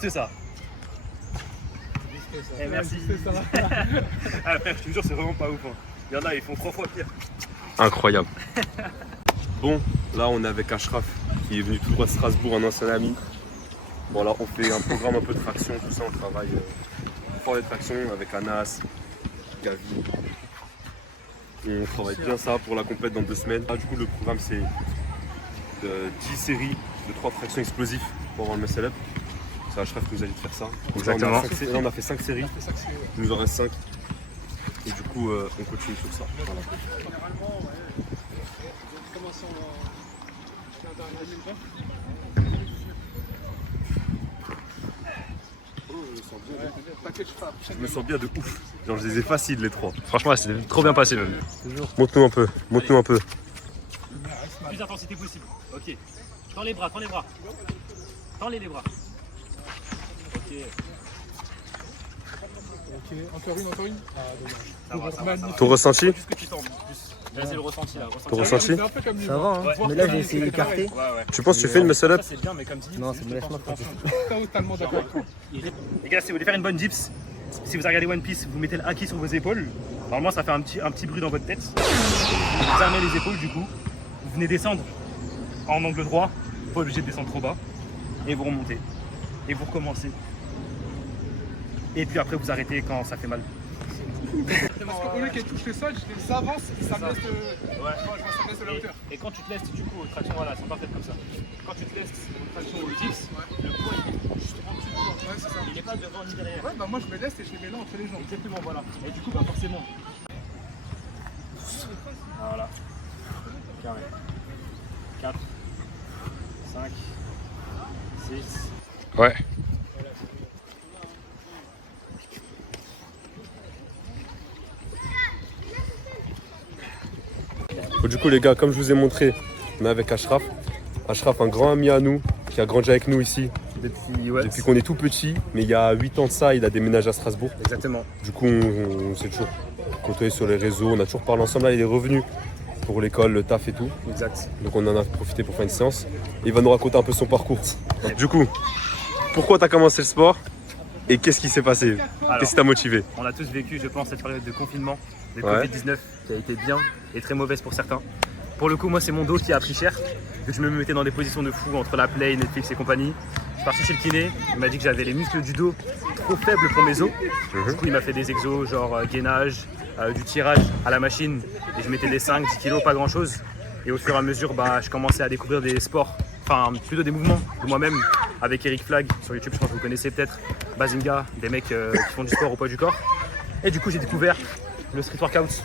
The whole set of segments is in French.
Juste ça. ça. Eh, merci. Ça. Ah, frère, je te jure, c'est vraiment pas ouf. Hein. Il y en a, ils font 3 fois pire. Incroyable. Bon, là on est avec Ashraf qui est venu tout droit de Strasbourg, un ancien ami. Bon là on fait un programme un peu de traction, tout ça, on travaille fort les tractions avec Anas, Gavi. Et on travaille bien ça pour la compète dans 2 semaines. Là du coup le programme c'est 10 séries de 3 tractions explosifs pour avoir le muscle up. C'est Ashraf qui nous a dit de faire ça. Donc là, Exactement. on a fait 5 séries, il nous en reste 5. Et du coup on continue sur ça. Voilà. Généralement, commençons la dernière minute. Je me sens bien de ouf. Genre je les ai faciles les 3. Franchement, c'était trop bien passé même. Montre-nous un peu, montre-nous un peu. Plus d'intensité possible. Ok. Tends les bras, tends les bras. Tends-les les bras. Ok. Ok, encore une. Ah, dommage. Ça va, ça va, ça va. Ton ressenti? Juste que tu tends. Plus. Là, c'est le ressenti là. Ton ressenti? C'est un peu comme Ça va, hein. Ouais. Mais là j'ai essayé d'écarter. Ouais, ouais. Tu penses que tu fais le muscle up? Ça, c'est bien, mais comme dit. Non, c'est me laisse-moi tranquille. totalement d'accord avec toi. Les gars, si vous voulez faire une bonne dips, si vous regardez One Piece, vous mettez le haki sur vos épaules. Normalement, ça fait un petit bruit dans votre tête. Vous fermez les épaules du coup. Vous venez descendre en angle droit. Pas obligé de descendre trop bas. Et vous remontez. Et vous recommencez. Et puis après, vous arrêtez quand ça fait mal. Parce qu'au lieu qu'elle touche le sol, ça avance et ça me laisse de... Ouais. ça me laisse de la hauteur. Et quand tu te laisses, du coup, aux tractions, voilà, elles sont pas faites comme ça. Quand tu te laisses aux tractions aux dips, le poids il est juste en dessous de toi. Ouais, c'est ça. Il n'est pas devant ni derrière. Ouais, bah moi je me laisse et je les mets là entre les jambes. Exactement, voilà. Et du coup, bah forcément. Voilà. Carré. 4, 5, 6. Ouais. Bon, du coup les gars, comme je vous ai montré, on est avec Ashraf. Ashraf, un grand ami à nous, qui a grandi avec nous ici depuis qu'on est tout petit. Mais il y a 8 ans de ça, il a déménagé à Strasbourg. Exactement. Du coup, on s'est toujours côtoyé sur les réseaux, on a toujours parlé ensemble. Là, il est revenu pour l'école, le taf et tout. Exact. Donc on en a profité pour faire une séance. Et il va nous raconter un peu son parcours. Du coup, pourquoi tu as commencé le sport et qu'est-ce qui s'est passé? Alors, Qu'est-ce qui t'a motivé? on a tous vécu, je pense, cette période de confinement, de Ouais. Covid-19, qui a été bien et très mauvaise pour certains. Pour le coup, moi, c'est mon dos qui a pris cher, que je me mettais dans des positions de fou entre la play, Netflix et compagnie. Je suis parti chez le kiné, il m'a dit que j'avais les muscles du dos trop faibles pour mes os. Du coup, il m'a fait des exos, genre gainage, du tirage à la machine, et je mettais des 5-10 kilos, pas grand chose. Et au fur et à mesure, bah, je commençais à découvrir des sports, enfin plutôt des mouvements de moi-même, avec Eric Flag sur YouTube, je pense que vous connaissez peut-être, Bazinga, des mecs qui font du sport au poids du corps. Et du coup, j'ai découvert le street workout,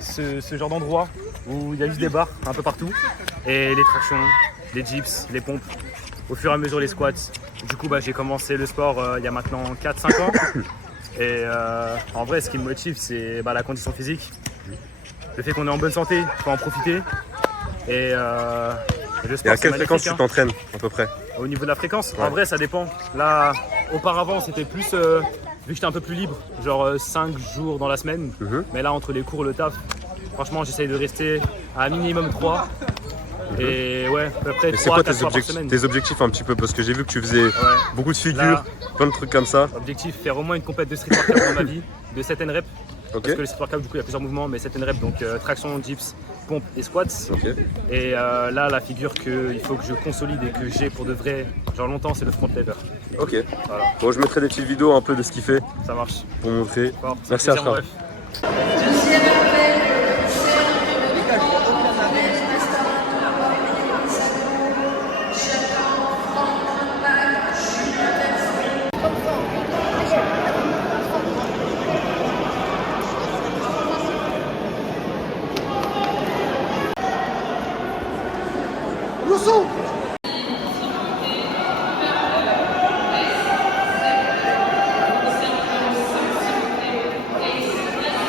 ce genre d'endroit où il y a juste des barres un peu partout, et les tractions, les dips, les pompes, au fur et à mesure les squats. Du coup, bah, j'ai commencé le sport il y a maintenant 4-5 ans. Et en vrai, ce qui me motive, c'est la condition physique. Le fait qu'on est en bonne santé, il faut en profiter. Et le sport, Et à quelle c'est fréquence magnifique, tu t'entraînes à peu près? Au niveau de la fréquence, Ouais. en vrai, ça dépend. Là, auparavant, c'était plus, vu que j'étais un peu plus libre, genre 5 jours dans la semaine. Mais là, entre les cours, le taf, franchement, j'essaye de rester à minimum 3. Et ouais, à peu près Et c'est 3 quoi 4 fois par semaine. tes objectifs un petit peu? Parce que j'ai vu que tu faisais Ouais. beaucoup de figures, plein de trucs comme ça. Objectif, faire au moins une compète de street workout dans ma vie, de 7 reps. Ok. Parce que le street workout, du coup, il y a plusieurs mouvements, mais 7 reps, donc traction, dips, pompe et squats. Ok. Et là, la figure qu'il faut que je consolide et que j'ai pour de vrai, genre longtemps, c'est le front lever. Ok. Voilà, Bon, je mettrai des petites vidéos un peu de ce qu'il fait ça marche. pour montrer. Fort. Merci Plaisir, mon Ashraf. ref.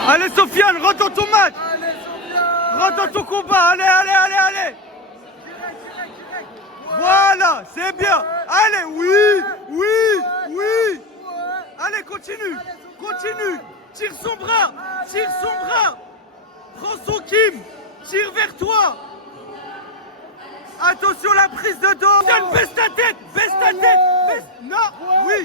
Allez Sofiane, rentre dans ton match. Rentre dans ton combat, allez, allez, allez, allez. Voilà, c'est bien. Allez, oui, oui, oui. Allez, continue, continue. Tire son bras, tire son bras. Prends son Kim, tire vers toi. Attention la prise de dos. Sofiane, baisse ta tête, baisse ta tête. Non, oui,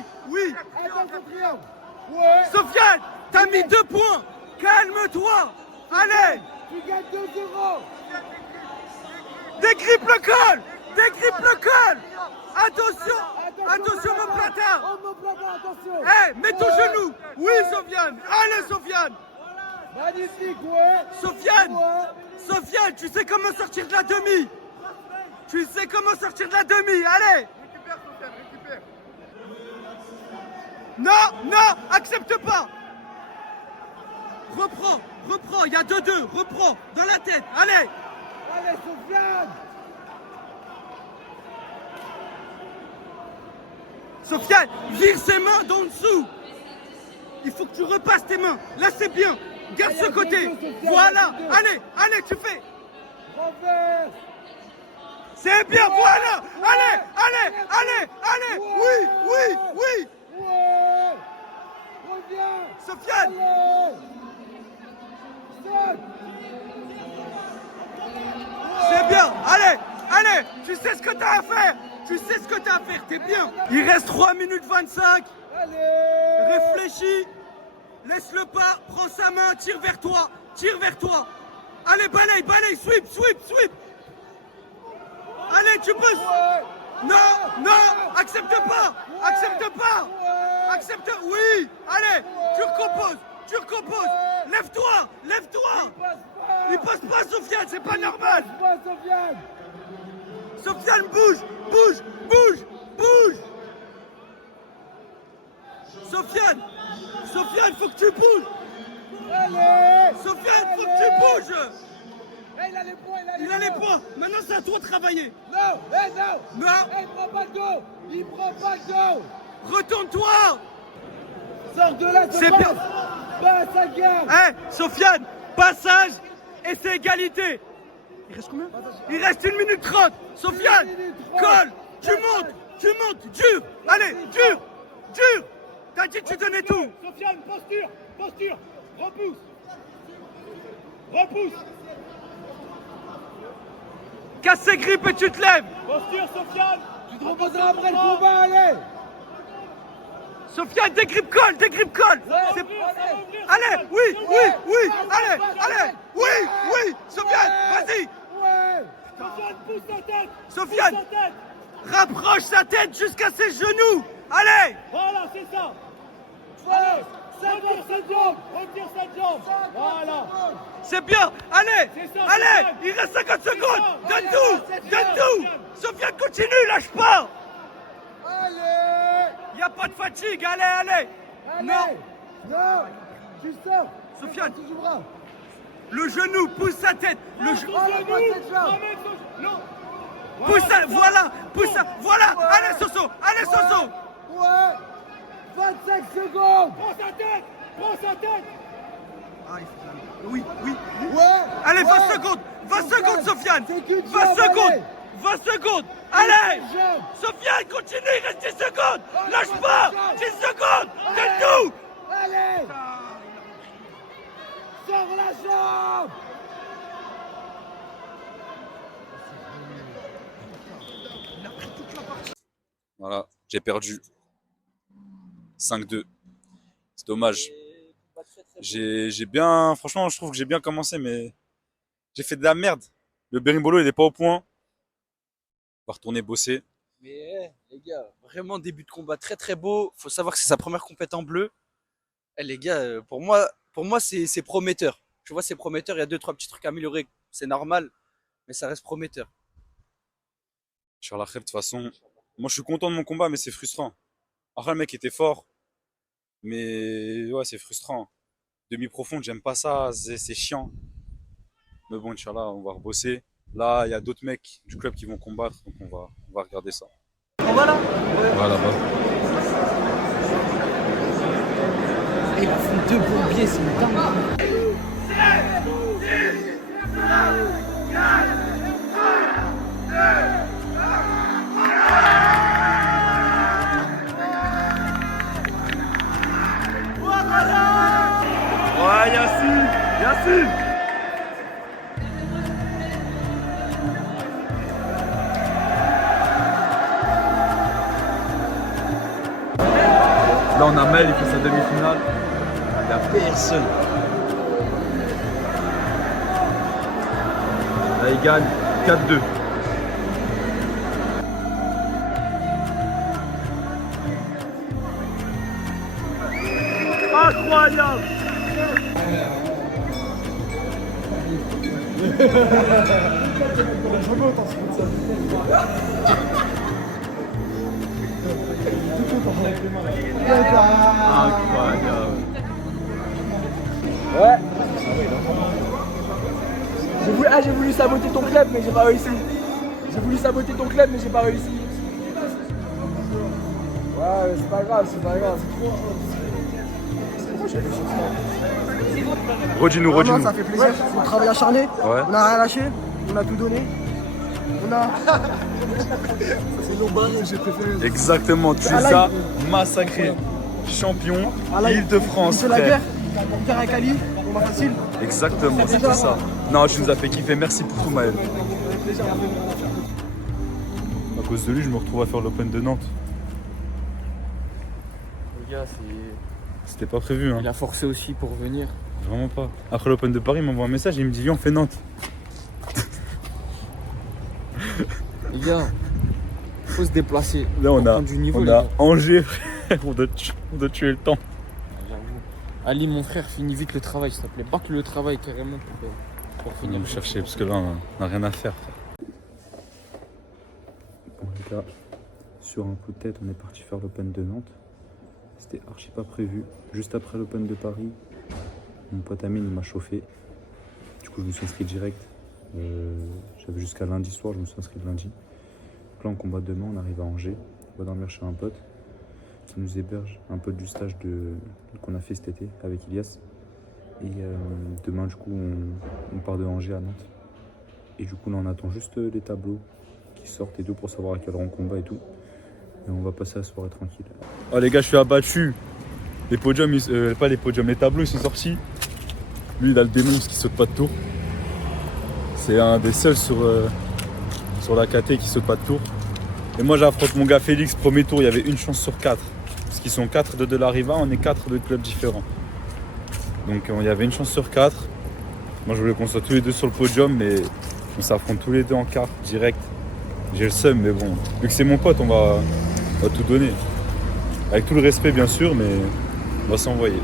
Attention, attention mon platard. Omoplata, attention. Mets ton genou. Oui, Sofiane. Allez, Sofiane. Magnifique, ouais. Sofiane. Ouais. Sofiane, tu sais comment sortir de la demi. Tu sais comment sortir de la demi. Allez. Récupère, Sofiane, récupère. Non, non, accepte pas. Reprends, reprends. Il y a 2-2. Reprends. Dans la tête. Allez. Allez, Sofiane. Sofiane, vire ses mains d'en dessous. Il faut que tu repasses tes mains. Là, c'est bien. Garde ce côté. Voilà. Allez, allez, tu fais. Renverse. C'est bien, voilà. Allez, allez, allez, allez. Oui, oui, oui. Ouais. Reviens. Sofiane. Allez. Saute. C'est bien. Allez, allez. Tu sais ce que t'as à faire. Tu sais ce que t'as à faire. T'es bien. Il reste 3 minutes 25. Allez. Réfléchis. Laisse-le pas. Prends sa main. Tire vers toi. Tire vers toi. Allez, balaye, balaye. Sweep, sweep, sweep. Allez, tu peux. Non, non. Accepte pas. Accepte pas. Accepte. Oui. Allez. Tu recomposes. Tu recomposes. Lève-toi. Lève-toi. Il passe pas, Sofiane. C'est pas normal. Pas Sofiane. Sofiane, bouge. Bouge. Bouge. Bouge. Sofiane. Sofiane, faut que tu bouges. Allez. Sofiane, faut que tu bouges. Il a les points, Il a les points. Maintenant, c'est à toi de travailler. Non, non. Non. Il prend pas le dos. Il prend pas le dos. Retourne-toi. Sors de là, C'est Sofiane. bien. Passe à gamme. Sofiane, passage et c'est égalité. Il reste combien? Il reste 1 minute 30. Sofiane, 1 minute 30. colle. Tu montes, dur. Allez, dur, dur. T'as dit que tu donnais tout. Sofiane, posture, posture. Repousse. Repousse. Casse ses grippes et tu te lèves. Posture, Sofiane. Tu te reposeras après le combat, allez. Sofiane, tes grippes collent, tes grippes collent. C'est- Allez, oui, oui, oui. Allez, allez. Oui, oui. Sofiane, vas-y. Ouais. Sofiane, pousse ta tête. Sofiane. Pousse ta tête. Rapproche sa tête jusqu'à ses genoux. Allez. Voilà, c'est ça. Allez. Retire cette jambe. Retire cette jambe. Voilà. C'est bien. Allez. C'est ça, Allez. Sofiane. Il reste 50 C'est secondes. ça. Donne Allez, tout. c'est Donne ça, tout. Sofiane. Sofiane, continue. Lâche pas. Allez. Il n'y a pas de fatigue. Allez, allez. Allez. Non. Non. Tu sors. Sofiane. Tu joueras. Le genou. Pousse sa tête. Le genou. Oh, la passe cette jambe. Non. Pousse sa. Voilà. Pousse sa. Voilà. Allez, Soso. Allez, Soso. Ouais. 25 secondes. Prends sa tête. Prends sa tête. Oui, oui. Ouais. Allez, 20 ouais. secondes. 20 secondes, Sofiane. C'est qu'une 20 jambe, secondes. allez. 20 secondes. Allez. Jambe. Sofiane, continue. Il reste 10 secondes. Allez, Lâche passe pas. la jambe. 10 secondes. Donne Allez. tout. Allez. Sors la jambe. Voilà, j'ai perdu. 5-2. C'est dommage. J'ai bien, franchement, je trouve que j'ai bien commencé, mais j'ai fait de la merde. Le berimbolo, il est pas au point. On va retourner bosser. Mais les gars, vraiment début de combat très très beau. Faut savoir que c'est sa première compète en bleu. Les gars, pour moi c'est prometteur. Tu vois, c'est prometteur. Il y a 2-3 petits trucs à améliorer, c'est normal, mais ça reste prometteur. Sur la crêpe, de toute façon, moi je suis content de mon combat, mais c'est frustrant. Après, le mec était fort, mais ouais, c'est frustrant. Demi-profonde, j'aime pas ça, c'est chiant. Mais bon, Inch'Allah, on va rebosser. Là, il y a d'autres mecs du club qui vont combattre, donc on va regarder ça. Voilà. Voilà, là-bas. Et ils font 2 bombiers, c'est une dingue. Ouais, Yassine. Yassine. Là, on a Mel, il fait sa demi-finale. Il n'y a personne. Là, il gagne 4-2. Incroyable. Incroyable. Ouais. J'ai voulu saboter ton club, mais j'ai pas réussi. J'ai voulu saboter ton club, mais j'ai pas réussi. Ouais, c'est pas grave, c'est pas grave. Redis-nous, Vraiment, ça fait plaisir. C'est un travail acharné. Ouais. On a rien lâché. On a tout donné. On a. C'est nos barres, j'ai préféré. Exactement, tu Ah, là, ça, massacré. Champion, Ah, là, Île-de-France, C'est la frère. guerre. Guerre à Cali, on va facile. Exactement, c'était ça. Non, tu nous as fait kiffer. Merci pour tout, Maël. À cause de lui, je me retrouve à faire l'Open de Nantes. Les gars, C'était pas prévu, hein. il a forcé aussi pour venir. Vraiment pas. Après l'Open de Paris, il m'envoie un message et il me dit viens, on fait Nantes. Les gars, faut se déplacer. Là, on Pour a, prendre du niveau, on les a gars. Angers, frère. On doit tuer le temps. J'avoue. Ali, mon frère, finis vite le travail, s'il te plaît. Bâcle le travail carrément pour On finir. va me chercher parce que là, on n'a rien à faire, frère. Bon, les gars, sur un coup de tête, on est parti faire l'Open de Nantes. C'était archi pas prévu. Juste après l'Open de Paris, mon pote Amine il m'a chauffé. Du coup, je me suis inscrit direct. J'avais jusqu'à lundi soir, je me suis inscrit le lundi. Donc là, on combat demain, on arrive à Angers. On va dormir chez un pote qui nous héberge, un pote du stage qu'on a fait cet été avec Ilias. Et demain, du coup, on part de Angers à Nantes. Et du coup, là, on attend juste les tableaux qui sortent et tout pour savoir à quelle heure on combat et tout. Et on va passer la soirée tranquille. Oh les gars, je suis abattu. Les podiums, pas les podiums, les tableaux ils sont sortis. Lui il a le démon parce qu'il saute pas de tour. C'est un des seuls sur la KT qui saute pas de tour. Et moi j'affronte mon gars Félix, premier tour, il y avait une chance sur 4. Parce qu'ils sont 4 de la Riva, on est 4 de clubs différents. Donc il y avait une chance sur 4. Moi je voulais qu'on soit tous les deux sur le podium, mais on s'affronte tous les deux en quart direct. J'ai le seum, mais bon, vu que c'est mon pote, on va tout donner. Avec tout le respect bien sûr, mais on va s'envoyer.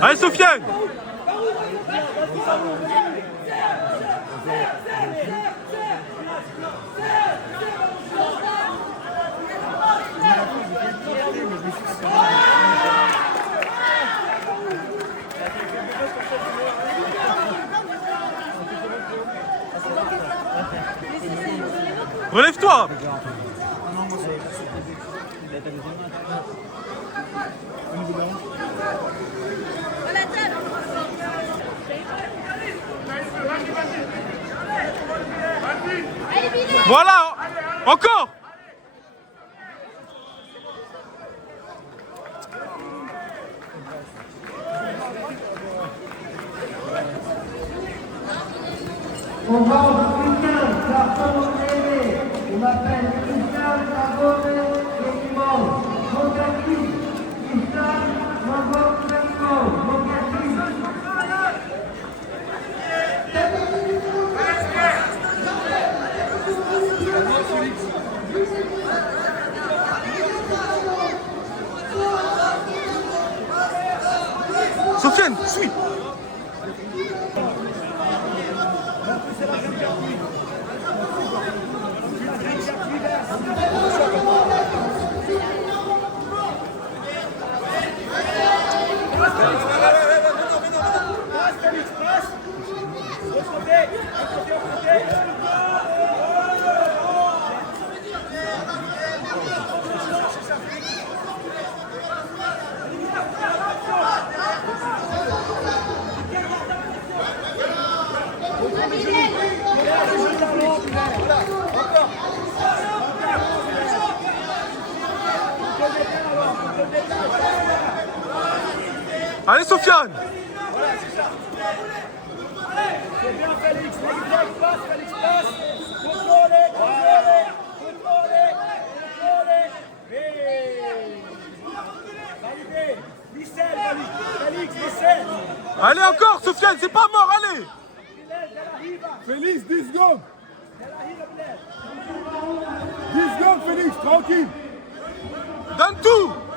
Allez Sofiane. Relève-toi. Voilà. Encore. On va en week-end, garçon aimé. On m'appelle Christian Savone, document. Montaki, Christian, Mangok, document. Montaki. Sofiane, suis. Allez Sofiane. C'est bien Félix, Félix passe, Félix passe. Contrôlez, contrôlez, contrôlez, contrôlez. Validé. Michel, Félix, Michel. Allez encore Sofiane, c'est pas mort, allez. Félix, 10 secondes. 10 secondes, Félix, tranquille. Donne tout.